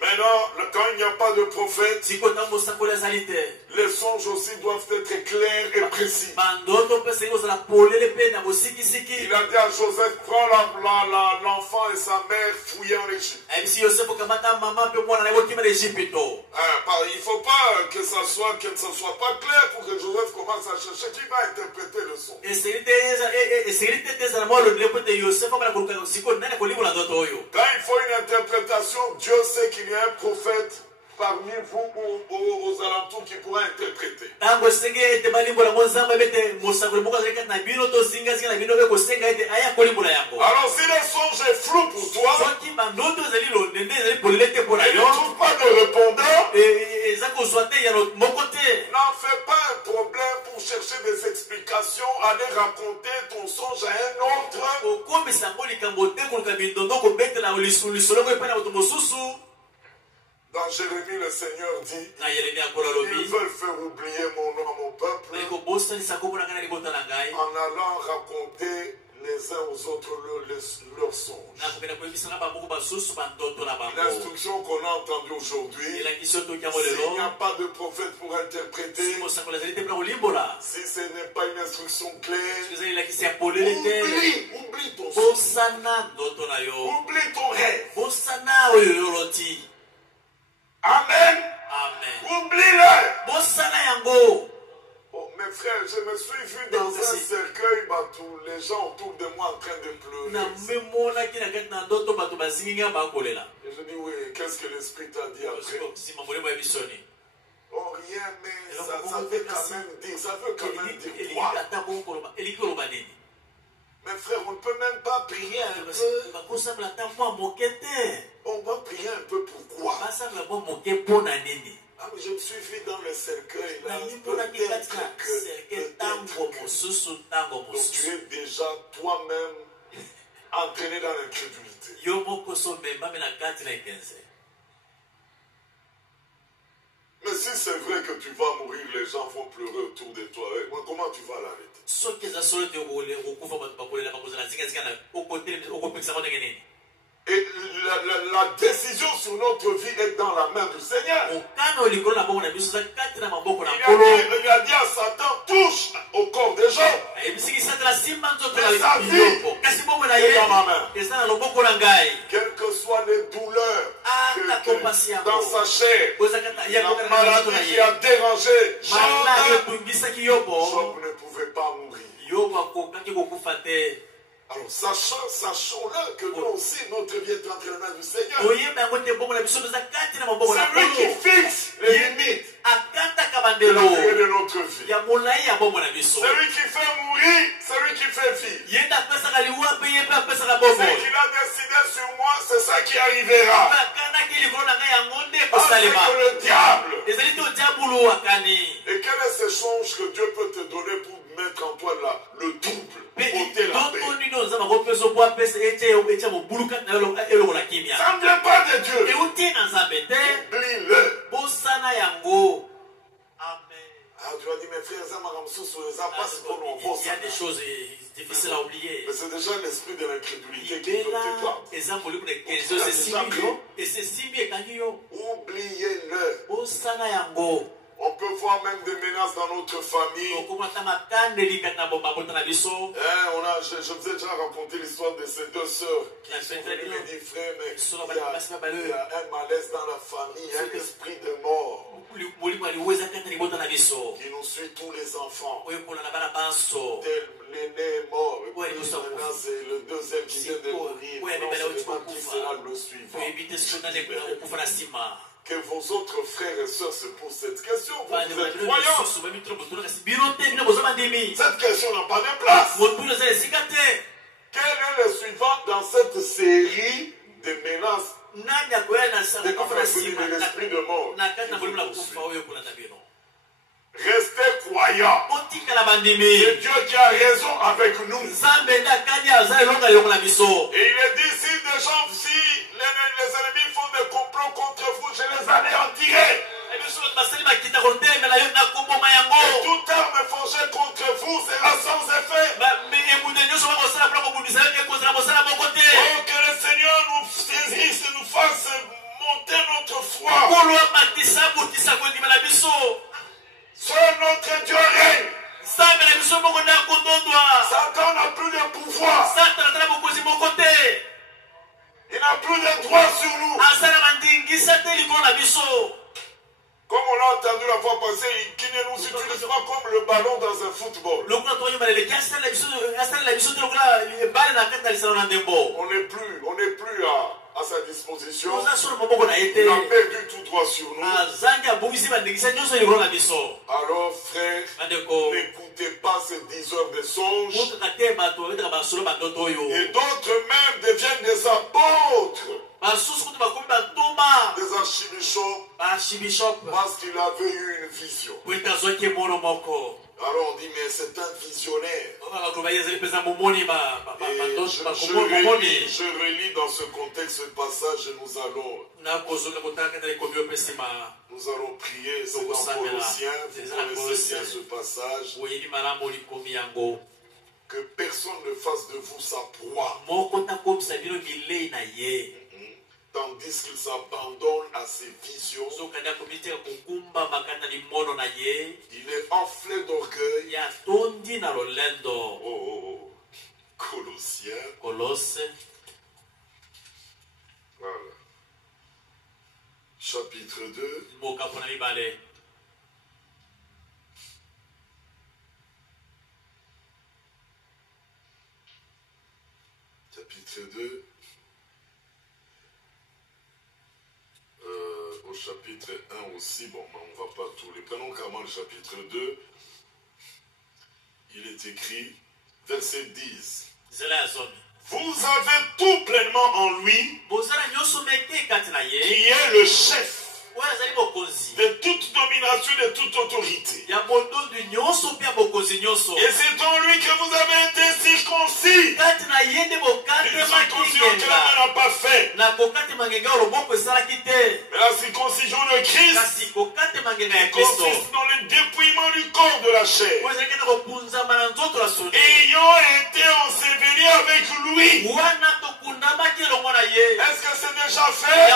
Maintenant, quand il n'y a pas de prophète, les songes aussi doivent être clairs et précis. Il a dit à Joseph, prends l'enfant et sa mère, fouillez en Égypte. Il ne faut pas que ce soit pas clair pour que Joseph commence à chercher qui va interpréter le son. Quand il faut une interprétation, Dieu sait qu'il y a un prophète parmi vous aux alentours qui pourra interpréter. Alors si le songe est flou pour toi, et ne trouve pas de répondant, n'en fais pas un problème pour chercher des explications, aller raconter ton songe à un autre. Dans Jérémie, le Seigneur dit, ils veulent faire oublier mon nom à mon peuple en allant raconter les uns aux autres leurs songes. L'instruction qu'on a entendue aujourd'hui, s'il n'y a pas de prophète pour interpréter, si ce n'est pas une instruction claire, oublie ton songe, oublie ton rêve. Amen. Oublie-le. Oh, mes frères, je me suis vu dans un cercueil, les gens autour de moi en train de pleurer. Et je dis, oui, qu'est-ce que l'Esprit t'a dit après? Oh, rien, mais ça veut quand même dire, quoi? Mes frères, on ne peut même pas prier un peu. On va prier un peu pourquoi? Ah, mais je me suis vu dans le cercueil là. Peut-être donc tu es déjà toi-même entraîné dans l'incrédulité. Mais si c'est vrai que tu vas mourir, les gens vont pleurer autour de toi. Comment tu vas l'arrêter? Et la décision sur notre vie est dans la main du Seigneur. Il a dit à Satan, touche au corps des gens. Mais sa vie est dans ma main. Quelles que soient les douleurs dans sa chair, la maladie qui a dérangé Job ne pouvait pas mourir. Alors sachons-le que nous aussi, notre vie est entre les mains du Seigneur. Celui qui fixe les limites de la durée de notre vie. Celui qui fait mourir, celui qui fait vivre. Ce qu'il a décidé sur moi, c'est ça qui arrivera. Parce que le diable. Et quel est ce songe que Dieu peut te donner pour mettre en toi le double? Ça ne vient pas de Dieu. Oublie-le. Amen. Ah, tu as dit, mes frères, il y a des choses difficiles à oublier. Mais c'est déjà l'esprit de l'incrédulité qui te parle. Oubliez-le. On peut voir même des menaces dans notre famille. Je vous ai déjà raconté l'histoire de ces deux sœurs qui sont venues me dire, frère, mais il y a un malaise dans la famille, un esprit de mort qui nous suit tous les enfants. L'aîné est mort, et puis maintenant c'est le deuxième qui vient de mourir. Qui sera le suivant? Que vos autres frères et sœurs se posent cette question. Vous êtes croyants. Cette question n'a pas de place. Quel est le suivant dans cette série de menaces de l'esprit de mort? Restez croyants. C'est Dieu qui a raison avec nous. Et il est dit, si les ennemis font des complots contre vous, je les anéantirai. Et toute arme forgée contre vous sera sans effet. que le Seigneur nous saisisse et nous fasse monter notre foi. Seul notre Dieu règne. Satan n'a plus de pouvoir. Il n'a plus de droit sur nous. Comme on l'a entendu la fois passée, qui ne nous utilise pas comme le ballon dans un football. On n'est plus à sa disposition. Il a perdu tout droit sur nous. Alors frère, n'écoutez pas ces diseurs de songes. Et d'autres même deviennent des apôtres, des archibishops, parce qu'il avait eu une vision. Alors on dit, mais c'est un visionnaire. Et je relis dans ce contexte ce passage et nous allons prier. C'est dans Colossiens, vous connaissez bien ce passage. Que personne ne fasse de vous sa proie, tandis qu'il s'abandonne à ses visions. Il est enflé d'orgueil. Colossiens. Voilà. Chapitre 2. Chapitre 2. Au chapitre 1 aussi, bon, on ne va pas tous les. Prenons carrément le chapitre 2. Il est écrit, verset 10. Vous avez tout pleinement en lui, qui est le chef de toute domination, de toute autorité. Et c'est en lui que vous avez été circoncis. Une circoncision que la main n'a pas fait. Mais la circoncision de Christ consiste dans le dépouillement du corps de la chair. Ayant été ensevelis avec lui. Est-ce que c'est déjà fait?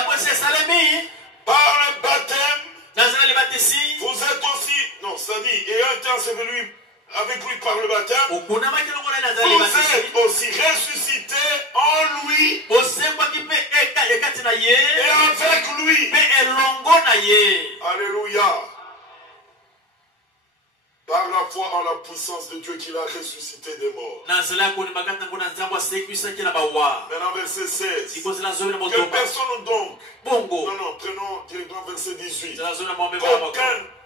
Par le baptême, vous êtes aussi, non, ça dit, ayant été enseveli avec lui par le baptême, vous êtes aussi ressuscité en lui et avec lui. Alléluia. Par la foi en la puissance de Dieu qu'il a ressuscité des morts. Maintenant, verset 16. Que personne donc. Non, prenons directement verset 18.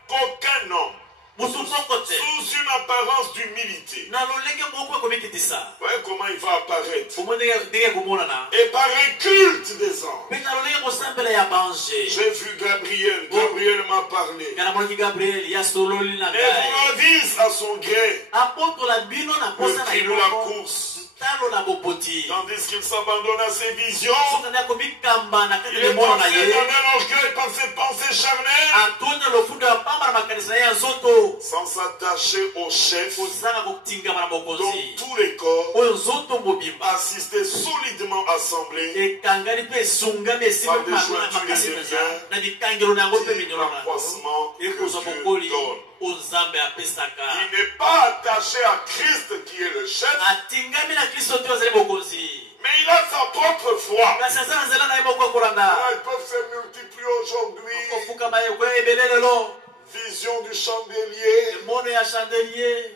Qu'aucun homme, sous une apparence d'humilité. Voyez comment il va apparaître. Et par un culte des anges. J'ai vu Gabriel. Gabriel m'a parlé. Et vous avise à son gré. Continue la course. Tandis qu'il s'abandonne à ses visions, il est porté dans un orgueil par ses pensées charnelles, sans s'attacher au chef, dont tous les corps, assistés solidement assemblés, par des jointures et des liens, et l'accroissement que Dieu donne. Il n'est pas attaché à Christ qui est le chef, mais il a sa propre foi. Ils peuvent se multiplier aujourd'hui. Vision du chandelier.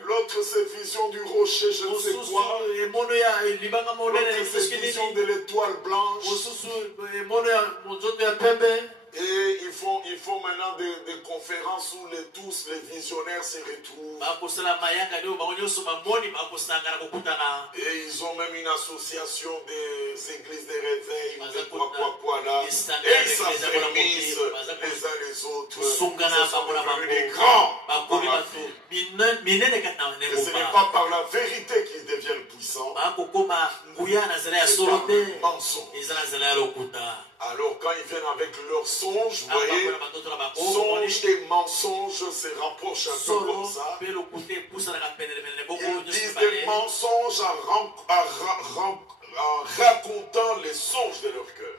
L'autre c'est vision du rocher, je ne sais quoi. L'autre c'est vision de l'étoile blanche. Et ils font maintenant des conférences où tous les visionnaires se retrouvent. Et ils ont même une association des églises de réveil, de quoi là. Et ils s'affermissent les uns les autres. Ils sont devenus des grands dans la vie. Et ce n'est pas par la vérité qu'ils deviennent puissants, mais par le mensonge. Alors quand ils viennent avec leurs songes, vous voyez, songes et mensonges se rapprochent un peu comme ça. Ils disent des mensonges en racontant les songes de leur cœur.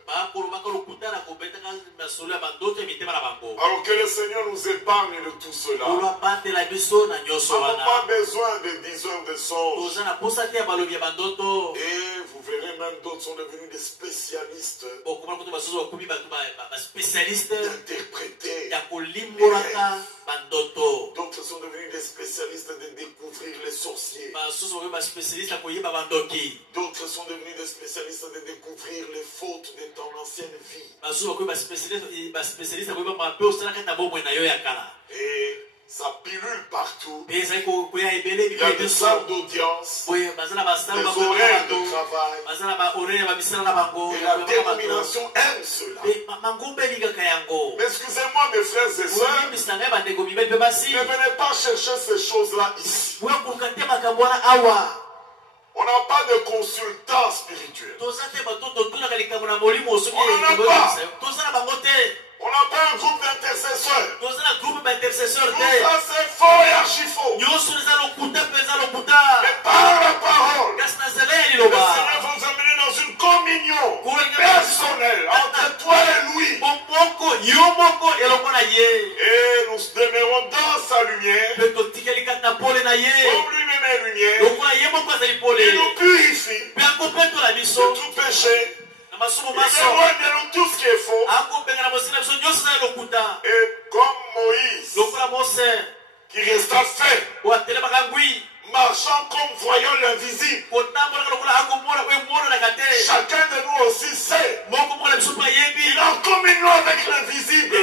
Alors que le Seigneur nous épargne de tout cela. Nous n'avons pas besoin de diseurs de songes. Et vous verrez même d'autres sont devenus des spécialistes d'interpréter. D'autres sont devenus des spécialistes de découvrir les sorciers. D'autres sont devenus des spécialistes de découvrir les fautes de ton ancienne vie. Et ça pilule partout. Il y a des salles d'audience, des horaires de travail. Et la dénomination aime cela. Mais excusez-moi mes frères et sœurs, ne venez pas chercher ces choses-là ici. On n'a pas de consultant spirituel. On n'en a pas. On n'a pas un groupe d'intercesseurs. Tout ça c'est faux et archi-faux. Mais par la parole, le Seigneur va vous amener dans une communion personnelle entre toi et lui. Et nous demeurons dans sa lumière. Comme lui-même est lumière. Il nous purifie de tout péché. Il éloigne de nous tout ce qui est faux. Et comme Moïse, qui resta fait, marchant comme voyant l'invisible, chacun de nous aussi sait qu'il est en communion avec l'invisible.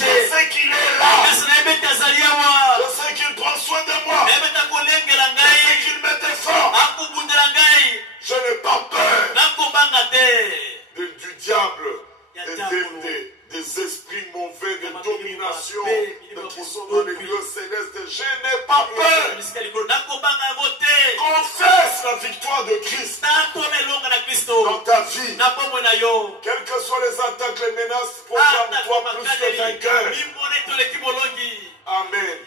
Je sais qu'il est là. Je sais qu'il prend soin de moi. Je sais qu'il me défend. Je n'ai pas peur du diable, des esprits mauvais, de domination qui sont dans les lieux célestes. Je n'ai pas peur. Confesse la victoire de Christ dans ta vie. Quelles que soient les attaques, les menaces, proclame-toi plus que vainqueur. Amen.